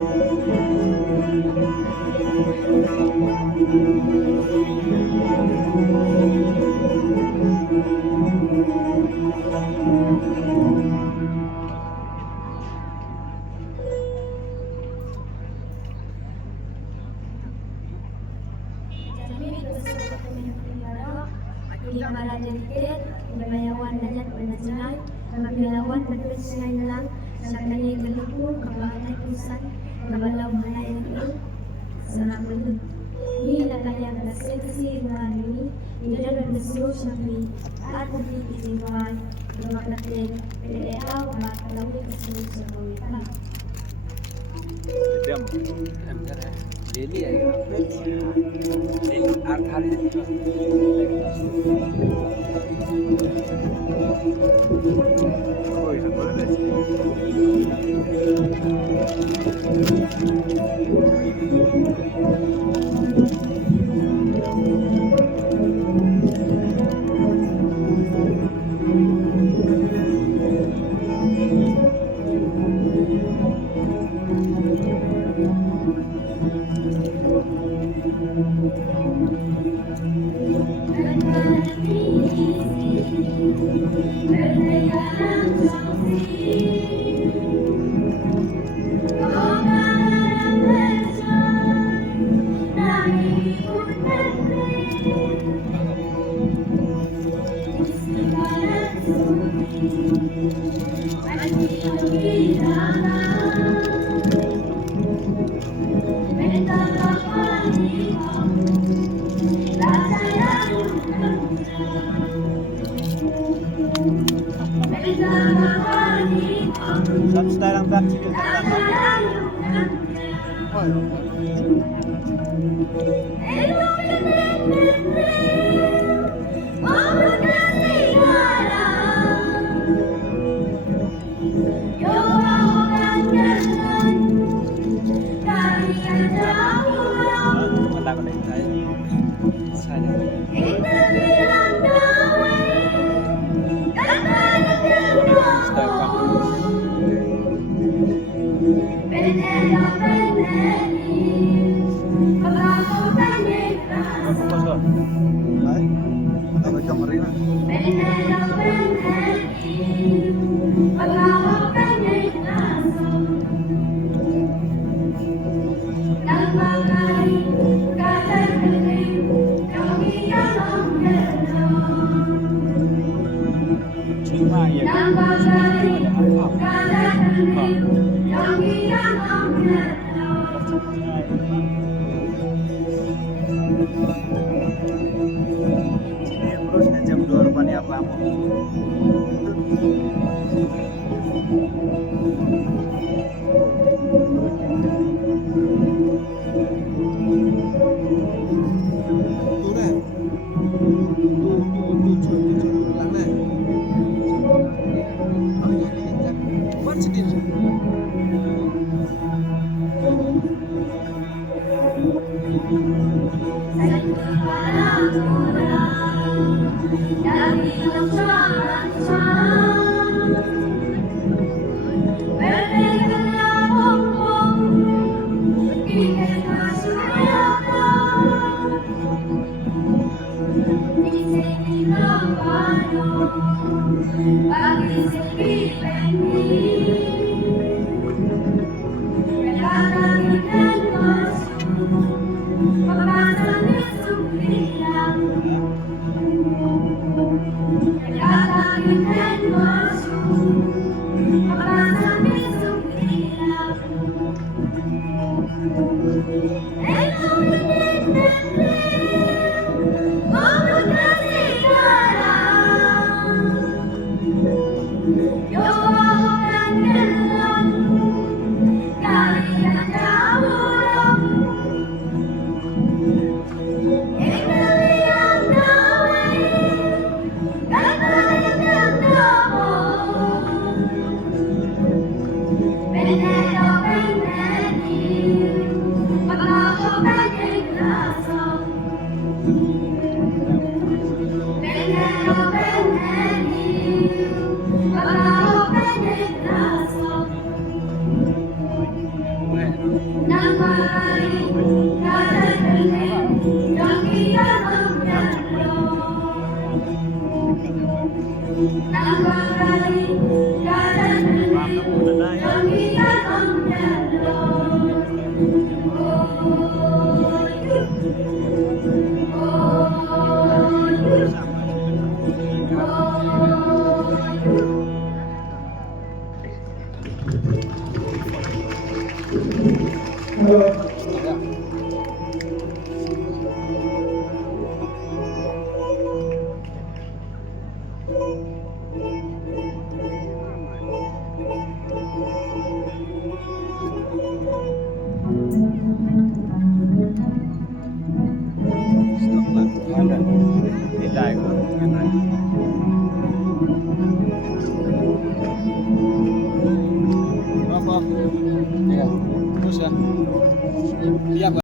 Jamil tersebut pribadi Pilihlah dikit, pembayawan dan penasihat, pembayawan berpesan lang, sakali gelupur, kabalay pusan, kabalaw malay ng sarap ulit. Hila kaya kasirwan ini, hindi na nagsulo siya at nagtitisiwan, lumapatid, pinayaw, makalawin kasunod sa kawipan. Dem. Dem kan है daily आएगा daily 8 दिन कोई ना बोले सब style हम बात chicken करता Terusnya jam 2 rupanya apa Yo, Namai katakan yang kita menjadi Namai katakan yang kita menjadi Nilai ko. Apa? Ya, terus ya. Iya,